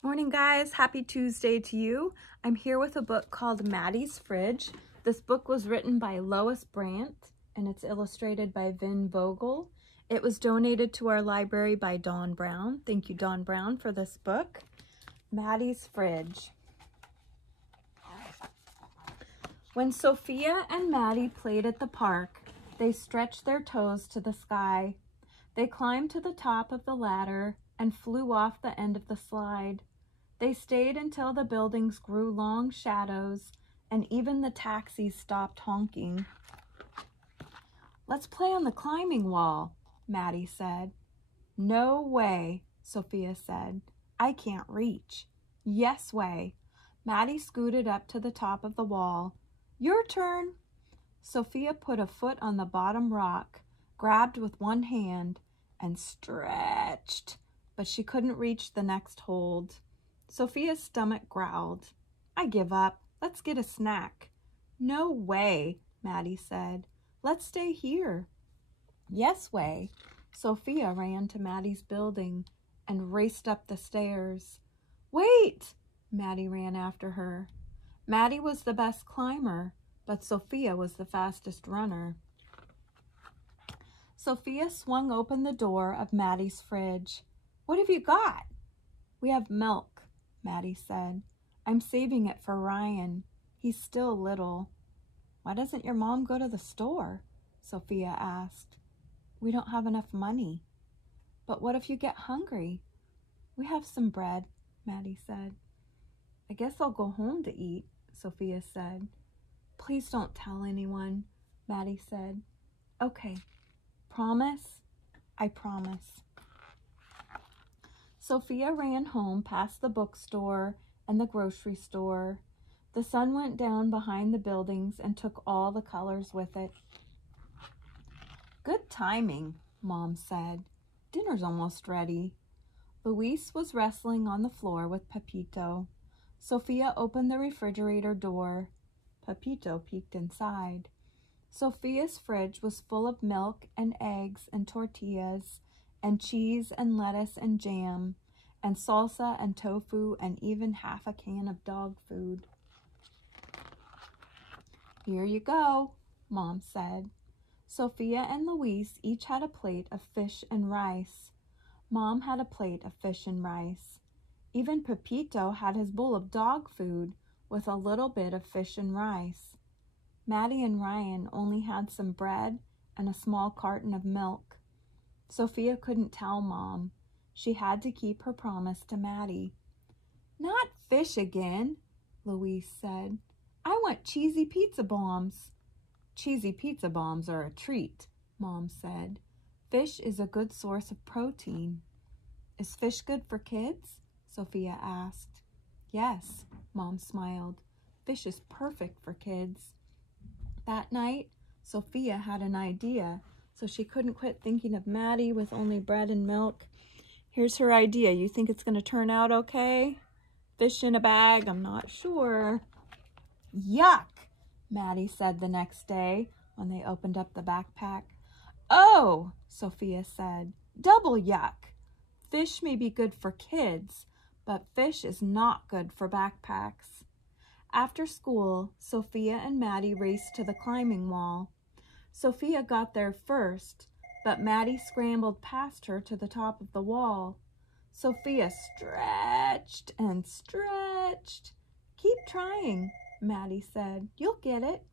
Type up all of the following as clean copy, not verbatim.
Morning guys, happy Tuesday to you. I'm here with a book called Maddi's Fridge. This book was written by Lois Brandt and it's illustrated by Vin Vogel. It was donated to our library by Don Brown. Thank you, Don Brown, for this book. Maddi's Fridge. When Sophia and Maddi played at the park, they stretched their toes to the sky. They climbed to the top of the ladder and flew off the end of the slide. They stayed until the buildings grew long shadows and even the taxis stopped honking. "Let's play on the climbing wall," Maddi said. "No way," Sophia said. "I can't reach." "Yes way." Maddi scooted up to the top of the wall. "Your turn." Sophia put a foot on the bottom rock, grabbed with one hand, and stretched, but she couldn't reach the next hold. Sophia's stomach growled. "I give up. Let's get a snack." "No way," Maddi said. "Let's stay here." "Yes way." Sophia ran to Maddi's building and raced up the stairs. "Wait!" Maddi ran after her. Maddi was the best climber, but Sophia was the fastest runner. Sophia swung open the door of Maddi's fridge. "What have you got?" "We have milk," Maddi said. "I'm saving it for Ryan. He's still little." "Why doesn't your mom go to the store?" Sophia asked. "We don't have enough money." "But what if you get hungry?" "We have some bread," Maddi said. "I guess I'll go home to eat," Sophia said. "Please don't tell anyone," Maddi said. "Okay. Promise?" "I promise." Sophia ran home past the bookstore and the grocery store. The sun went down behind the buildings and took all the colors with it. "Good timing," Mom said. "Dinner's almost ready." Lois was wrestling on the floor with Pepito. Sophia opened the refrigerator door. Pepito peeked inside. Sophia's fridge was full of milk and eggs and tortillas and cheese and lettuce and jam and salsa and tofu and even half a can of dog food. "Here you go," Mom said. Sophia and Lois each had a plate of fish and rice. Mom had a plate of fish and rice. Even Pepito had his bowl of dog food with a little bit of fish and rice. Maddi and Ryan only had some bread and a small carton of milk. Sophia couldn't tell Mom. She had to keep her promise to Maddi. "Not fish again," Lois said. "I want cheesy pizza bombs." "Cheesy pizza bombs are a treat," Mom said. "Fish is a good source of protein." "Is fish good for kids?" Sophia asked. "Yes," Mom smiled. "Fish is perfect for kids." That night, Sophia had an idea, so she couldn't quit thinking of Maddi with only bread and milk. Here's her idea. You think it's going to turn out okay? Fish in a bag? I'm not sure. "Yuck," Maddi said the next day when they opened up the backpack. "Oh," Sophia said, "double yuck. Fish may be good for kids, but fish is not good for backpacks." After school, Sophia and Maddi raced to the climbing wall. Sophia got there first, but Maddi scrambled past her to the top of the wall. Sophia stretched and stretched. "Keep trying," Maddi said. "You'll get it."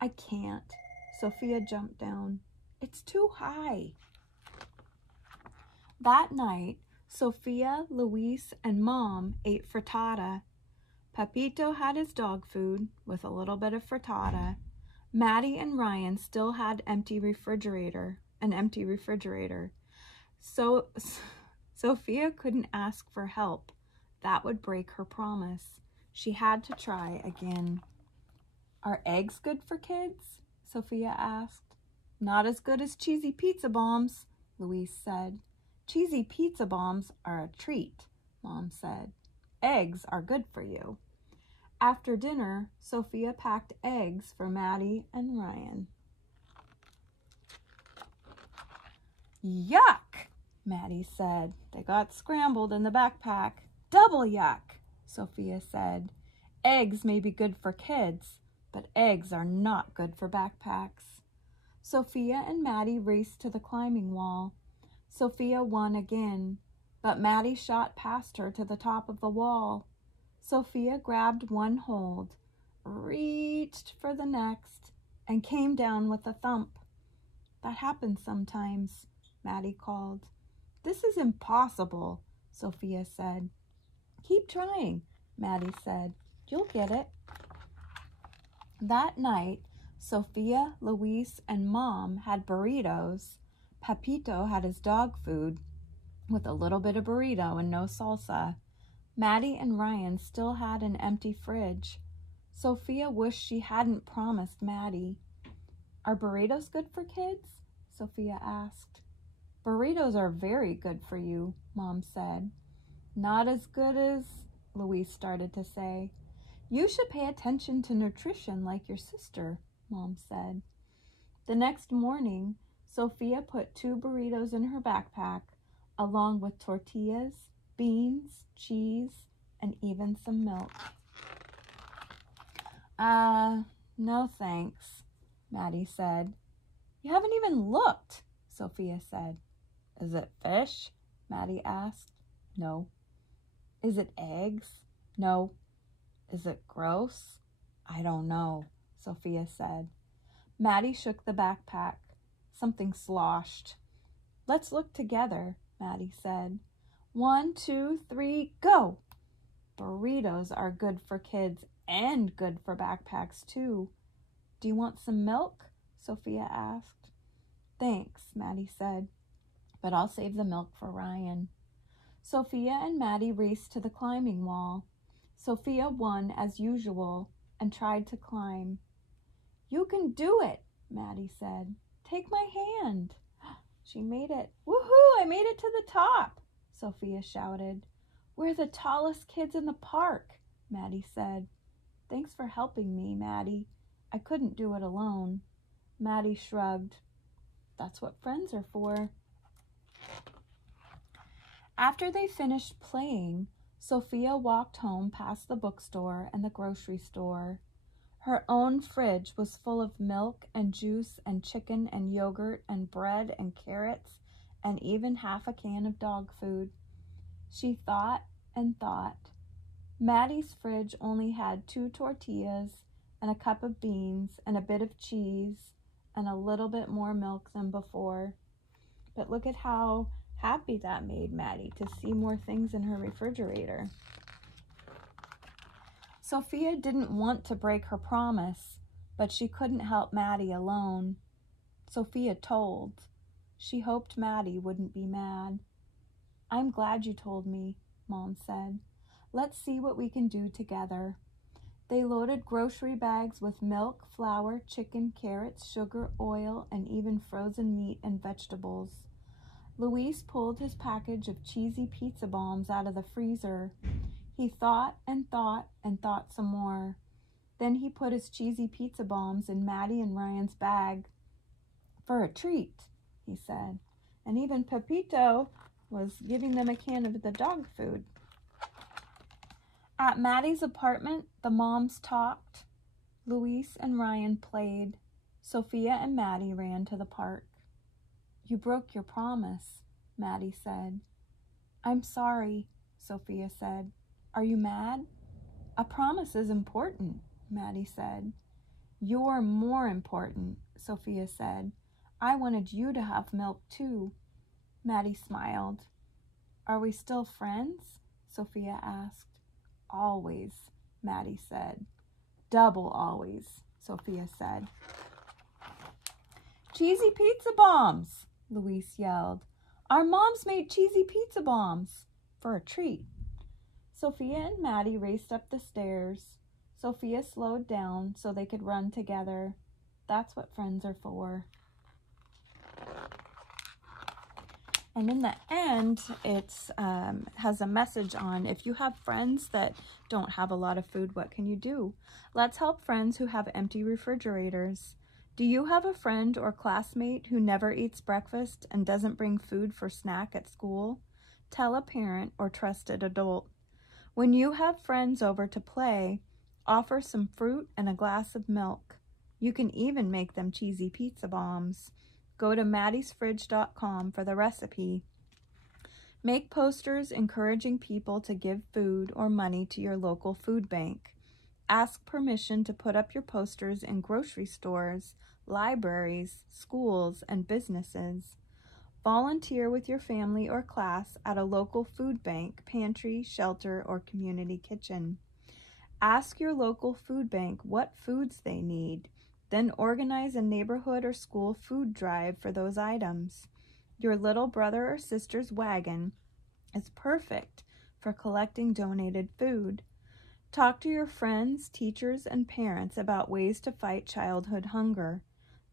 "I can't." Sophia jumped down. "It's too high." That night, Sophia, Lois, and Mom ate frittata. Pepito had his dog food with a little bit of frittata. Maddi and Ryan still had an empty refrigerator. So Sophia couldn't ask for help. That would break her promise. She had to try again. "Are eggs good for kids?" Sophia asked. "Not as good as cheesy pizza bombs," Lois said. "Cheesy pizza bombs are a treat," Mom said. "Eggs are good for you." After dinner, Sophia packed eggs for Maddi and Ryan. "Yuck," Maddi said. They got scrambled in the backpack. Double yuck, Sophia said. Eggs may be good for kids, but eggs are not good for backpacks. Sophia and Maddi raced to the climbing wall. Sophia won again, but Maddi shot past her to the top of the wall. Sophia grabbed one hold, reached for the next, and came down with a thump. That happens sometimes, Maddi called. This is impossible, Sophia said. Keep trying, Maddi said. You'll get it. That night, Sophia, Lois, and Mom had burritos. Pepito had his dog food with a little bit of burrito and no salsa. Maddi and Ryan still had an empty fridge. Sophia wished she hadn't promised Maddi. Are burritos good for kids? Sophia asked. Burritos are very good for you, Mom said. Not as good as, Lois started to say. You should pay attention to nutrition like your sister, Mom said. The next morning, Sophia put 2 burritos in her backpack, along with tortillas, beans, cheese, and even some milk. No thanks, Maddi said. You haven't even looked, Sophia said. Is it fish? Maddi asked. No. Is it eggs? No. Is it gross? I don't know, Sophia said. Maddi shook the backpack. Something sloshed. Let's look together, Maddi said. 1, 2, 3, go! Burritos are good for kids and good for backpacks too. Do you want some milk? Sophia asked. Thanks, Maddi said, but I'll save the milk for Ryan. Sophia and Maddi raced to the climbing wall. Sophia won as usual and tried to climb. You can do it, Maddi said. Take my hand. She made it. Woohoo, I made it to the top, Sophia shouted. We're the tallest kids in the park, Maddi said. Thanks for helping me, Maddi. I couldn't do it alone. Maddi shrugged. That's what friends are for. After they finished playing, Sophia walked home past the bookstore and the grocery store. Her own fridge was full of milk and juice and chicken and yogurt and bread and carrots and even half a can of dog food. She thought and thought. Maddi's fridge only had 2 tortillas and a cup of beans and a bit of cheese and a little bit more milk than before. But look at how happy that made Maddi to see more things in her refrigerator. Sophia didn't want to break her promise, but she couldn't help Maddi alone. Sophia told. She hoped Maddi wouldn't be mad. I'm glad you told me, Mom said. Let's see what we can do together. They loaded grocery bags with milk, flour, chicken, carrots, sugar, oil, and even frozen meat and vegetables. Lois pulled his package of cheesy pizza bombs out of the freezer. He thought and thought and thought some more. Then he put his cheesy pizza bombs in Maddi and Ryan's bag. For a treat, he said. And even Pepito was giving them a can of the dog food. At Maddi's apartment, the moms talked. Lois and Ryan played. Sophia and Maddi ran to the park. You broke your promise, Maddi said. I'm sorry, Sophia said. Are you mad? A promise is important, Maddi said. You're more important, Sophia said. I wanted you to have milk too. Maddi smiled. Are we still friends? Sophia asked. Always, Maddi said. Double always, Sophia said. Cheesy pizza bombs, Lois yelled. Our moms made cheesy pizza bombs for a treat. Sophia and Maddi raced up the stairs. Sophia slowed down so they could run together. That's what friends are for. And in the end, it has a message on if you have friends that don't have a lot of food, what can you do? Let's help friends who have empty refrigerators. Do you have a friend or classmate who never eats breakfast and doesn't bring food for snack at school? Tell a parent or trusted adult. When you have friends over to play, offer some fruit and a glass of milk. You can even make them cheesy pizza bombs. Go to maddysfridge.com for the recipe. Make posters encouraging people to give food or money to your local food bank. Ask permission to put up your posters in grocery stores, libraries, schools, and businesses. Volunteer with your family or class at a local food bank, pantry, shelter, or community kitchen. Ask your local food bank what foods they need, then organize a neighborhood or school food drive for those items. Your little brother or sister's wagon is perfect for collecting donated food. Talk to your friends, teachers, and parents about ways to fight childhood hunger.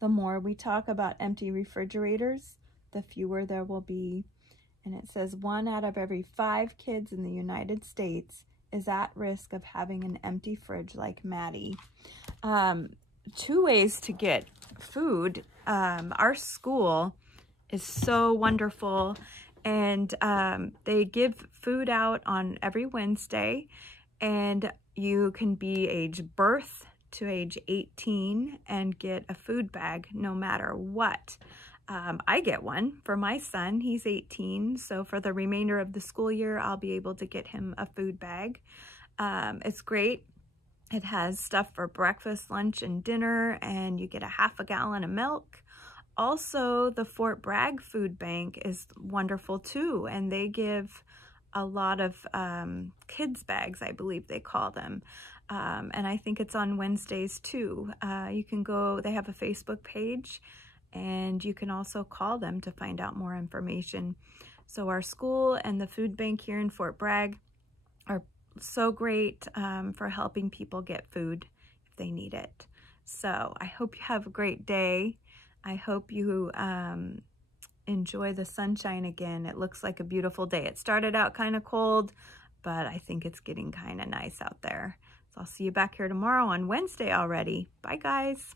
The more we talk about empty refrigerators, the fewer there will be. And it says 1 out of every 5 kids in the United States is at risk of having an empty fridge like Maddi. 2 ways to get food. Our school is so wonderful, and they give food out on every Wednesday, and you can be age birth to age 18 and get a food bag no matter what. I get one for my son. He's 18, so for the remainder of the school year, I'll be able to get him a food bag. It's great. It has stuff for breakfast, lunch, and dinner, and you get a half a gallon of milk. Also, the Fort Bragg Food Bank is wonderful too, and they give a lot of kids bags, I believe they call them. And I think it's on Wednesdays too. You can go, they have a Facebook page, and you can also call them to find out more information. So our school and the food bank here in Fort Bragg are so great for helping people get food if they need it. So I hope you have a great day. I hope you enjoy the sunshine again. It looks like a beautiful day. It started out kind of cold, but I think it's getting kind of nice out there. So I'll see you back here tomorrow on Wednesday already. Bye, guys.